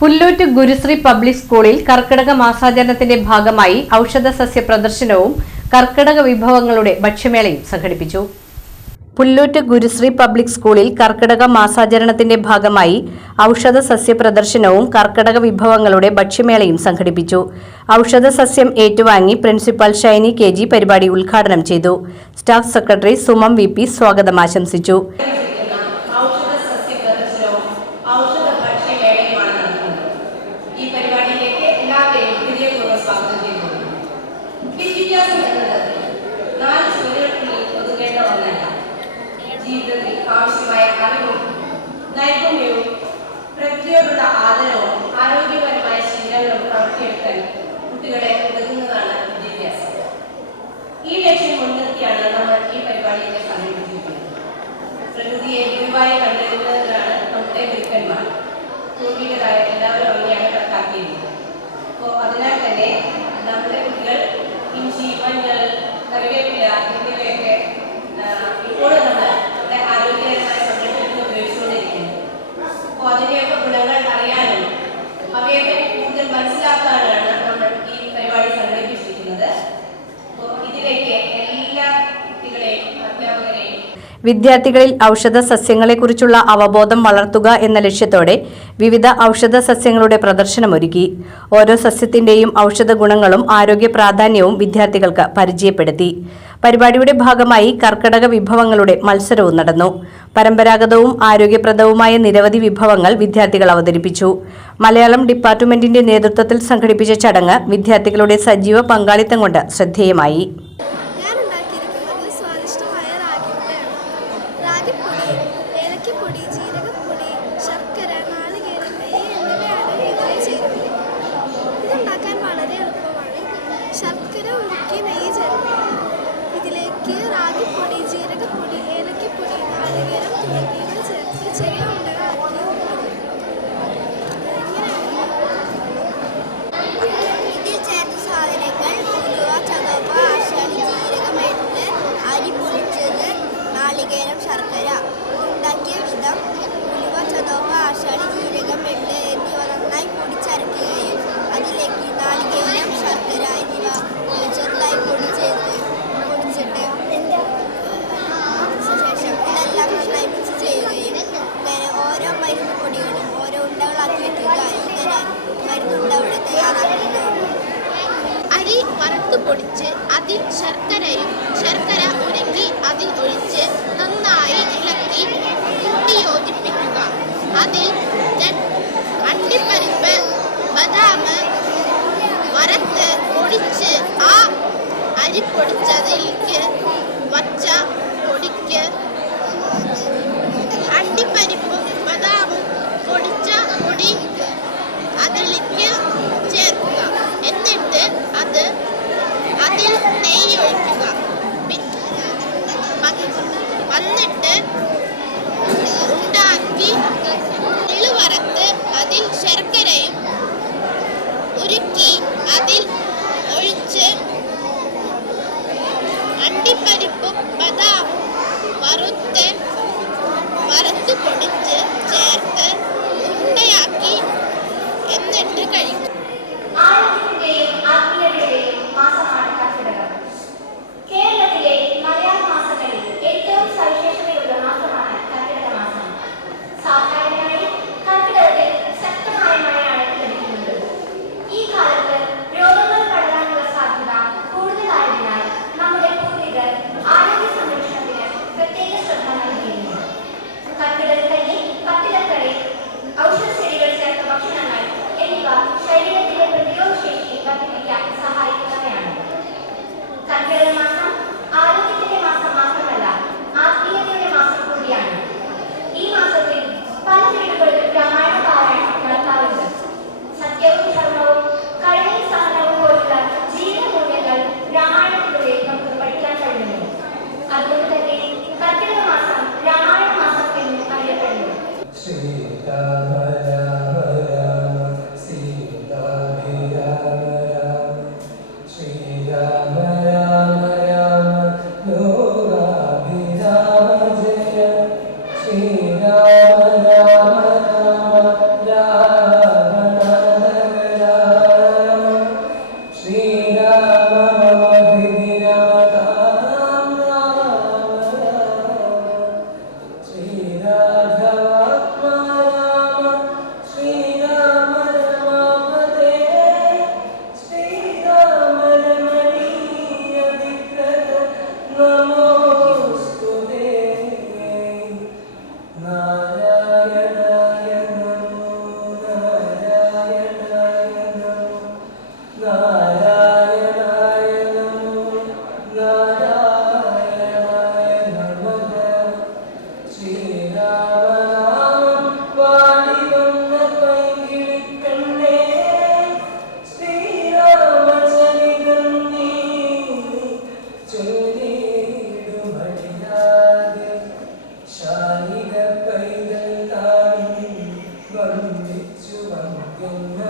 Pullut Gurushree public സ്കൂളിൽ കർക്കിടക മാസാചരണത്തിന്റെ ഭാഗമായി ഔഷധസസ്യ പ്രദർശനവും കർക്കിടക വിഭവങ്ങളുടെ ഭക്ഷ്യമേളയും സംഘടിപ്പിച്ചു. പുല്ലൂറ്റ് ഗുരുശ്രീ പബ്ലിക് സ്കൂളിൽ കർക്കിടക മാസാചരണത്തിന്റെ ഭാഗമായി ഔഷധസസ്യ പ്രദർശനവും കർക്കിടക വിഭവങ്ങളുടെ ഭക്ഷ്യമേളയും സംഘടിപ്പിച്ചു. ഔഷധസസ്യം ഏറ്റുവാങ്ങി പ്രിൻസിപ്പൽ ഷൈനി KG പരിപാടി ഉദ്ഘാടനം ചെയ്തു. സ്റ്റാഫ് സെക്രട്ടറി സുമം VP സ്വാഗതം ആശംസിച്ചു. ജീവിതത്തിൽ ആവശ്യമായ അറിവും നൈപുണ്യവും പ്രകൃതിയോടുള്ള ആദരവും ആരോഗ്യപരമായ ശീലങ്ങളും വളർത്തിയെടുക്കാൻ കുട്ടികളെ ഉതകുന്നതാണ് വിദ്യാഭ്യാസം. ഈ ലക്ഷ്യം മുൻനിർത്തിയാണ് നമ്മൾ ഈ പരിപാടിയെ സംഘടിപ്പിച്ചിരിക്കുന്നത്. പ്രകൃതിയെ ഗുരുവായി കണ്ടിരുന്നതിനാണ് നമ്മുടെ ഗുരുക്കന്മാർ പൂർവികരായ എല്ലാവരും അങ്ങനെയാണ് കണക്കാക്കിയിരിക്കുന്നത്. അപ്പോൾ അതിനാൽ തന്നെ നമ്മുടെ കുട്ടികൾ ഇഞ്ചി, മഞ്ഞൾ, കറിവേപ്പില എന്നിവയൊക്കെ ഇപ്പോൾ നമ്മൾ ആരോഗ്യകരമായ സംരക്ഷണത്തിന് ഉപയോഗിച്ചുകൊണ്ടിരിക്കുന്നത്. അപ്പോൾ അതിൻ്റെയൊക്കെ ഗുണങ്ങൾ അറിയാനും അവയൊക്കെ കൂടുതൽ മനസ്സിലാക്കാനാണ് നമ്മൾ ഈ പരിപാടി സംഘടിപ്പിച്ചിരിക്കുന്നത്. അപ്പോൾ ഇതിലേക്ക് എല്ലാ കുട്ടികളെയും അധ്യാപകരെയും വിദ്യാർത്ഥികളിൽ ഔഷധ സസ്യങ്ങളെക്കുറിച്ചുള്ള അവബോധം വളർത്തുക എന്ന ലക്ഷ്യത്തോടെ വിവിധ ഔഷധ സസ്യങ്ങളുടെ പ്രദർശനമൊരുക്കി. ഓരോ സസ്യത്തിന്റെയും ഔഷധ ഗുണങ്ങളും ആരോഗ്യ പ്രാധാന്യവും വിദ്യാർത്ഥികൾക്ക് പരിചയപ്പെടുത്തി. പരിപാടിയുടെ ഭാഗമായി കർക്കിടക വിഭവങ്ങളുടെ മത്സരവും നടന്നു. പരമ്പരാഗതവും ആരോഗ്യപ്രദവുമായ നിരവധി വിഭവങ്ങൾ വിദ്യാർത്ഥികൾ അവതരിപ്പിച്ചു. മലയാളം ഡിപ്പാർട്ട്മെന്റിന്റെ നേതൃത്വത്തിൽ സംഘടിപ്പിച്ച ചടങ്ങ് വിദ്യാർത്ഥികളുടെ സജീവ പങ്കാളിത്തം കൊണ്ട് ശ്രദ്ധേയമായി. ശർക്കര ഉരുക്കി നെയ്യ് ചേർക്കുക. ഇതിലേക്ക് റാഗിപ്പൊടി, ജീരകപ്പൊടി, ഏലക്കപ്പൊടി, നാളികേരം തുടങ്ങിയവ ചേർത്ത് ചെറിയ ഉണ്ടകളാക്കി ഇതിൽ ചേർത്ത സാധനങ്ങൾ ഉലുവ, ചതവ, ആശാളി, ജീരകം, എള്ള്, അരി പൊടിച്ചത്, നാളികേരം, ശർക്കര. ഉണ്ടാക്കിയ വിധം: ഉലുവ, ചതവ, ആശാളി, ജീരകം, എള്ള് എന്നിവ നന്നായി പൊടിച്ചരക്കുകയും അതിലേക്ക് നാളികേരം, ശർക്കര എന്നിവ ചെറുതായി പൊടിച്ചിട്ട് ശേഷം ഇതെല്ലാം നന്നായി മിക്സ് ചെയ്യുകയും ഇങ്ങനെ ഓരോ മരുന്ന് പൊടികളും ഓരോ ഉണ്ടകളാക്കി വയ്ക്കുക. ഇങ്ങനെ മരുന്നുണ്ട ഇവിടെ തയ്യാറാക്കുന്നത്. അരി വറുത്ത് പൊടിച്ച് അതിൽ ശർക്കര ഉരുക്കി അതിൽ ഒഴിച്ച് നന്നായി ഇളക്കി കൂട്ടി യോജിപ്പിക്കുക. അതിൽ അണ്ടിപ്പരിപ്പ്, ബദാം വറുത്ത് പൊടിച്ച് ആ അരി പൊടിച്ചതിലേക്ക് വച്ച പൊടിക്ക് അണ്ടിപ്പരിപ്പും ബദാമും പൊടിച്ച പൊടി അതിലേക്ക് ചേർക്കുക. എന്നിട്ട് അതിൽ നെയ്യ് ഒഴിക്കുക. വന്നിട്ട് ഉണ്ടാക്കി എള്ള് വറുത്ത് അതിൽ ശർക്കരയും ഉരുക്കി അതിൽ ഒഴിച്ച് അണ്ടിപ്പരിപ്പും ബദാമും വറുത്ത് പൊടിച്ച് ചേർത്ത് ഉണ്ടയാക്കി എന്നിട്ട് കഴിക്കും. ആരോഗ്യത്തിന്റെയും ആത്മീയതയുടെയും മാസമാണ് കർക്കിടകം. കേരളത്തിലെ മലയാള മാസങ്ങളിൽ ഏറ്റവും സവിശേഷതയുള്ള മാസമാണ് കർക്കിടക മാസം. സാധാരണയായി കർക്കിടകത്തിൽ ശക്തമായ മഴയാണ് ലഭിക്കുന്നത്. ഈ കാലത്ത് രോഗങ്ങൾ പടരാനുള്ള സാധ്യത കൂടുതലായതിനാൽ നമ്മുടെ പൂർവികർ ആരോഗ്യ സംരക്ഷണത്തിന് പ്രത്യേക ശ്രദ്ധ നൽകിയിരുന്നു. കർക്കിടകക്കഞ്ഞി, കട്ടിലക്കറി, ഔഷധച്ചെടികൾ ചേർത്ത ഭക്ഷണങ്ങൾ എന്നിവ ശരീരത്തിലെ പ്രതിരോധശേഷി വർദ്ധിപ്പിക്കാൻ സഹായിക്കുന്നവയാണ്. കർക്കിടക മാസം ആരോഗ്യത്തിന്റെ മാസം മാത്രമല്ല, ആത്മീയതയുടെ മാസം കൂടിയാണ്. ഈ മാസത്തിൽ പല വീടുകളിലും രാമായണ പാരായണം നടത്താറുണ്ട്. സത്യവും ധർമ്മവും കരുണയും സഹനവും പോലുള്ള ജീവിതമൂല്യങ്ങൾ രാമായണത്തിലൂടെ നമുക്ക് പഠിക്കാൻ കഴിയുന്നു. അതുകൊണ്ട് തന്നെ കർക്കിടക മാസം രാമായണ മാസം എന്നും അറിയപ്പെടുന്നു. Shri Rama Rama Rama Rama ചുവക്കുന്ന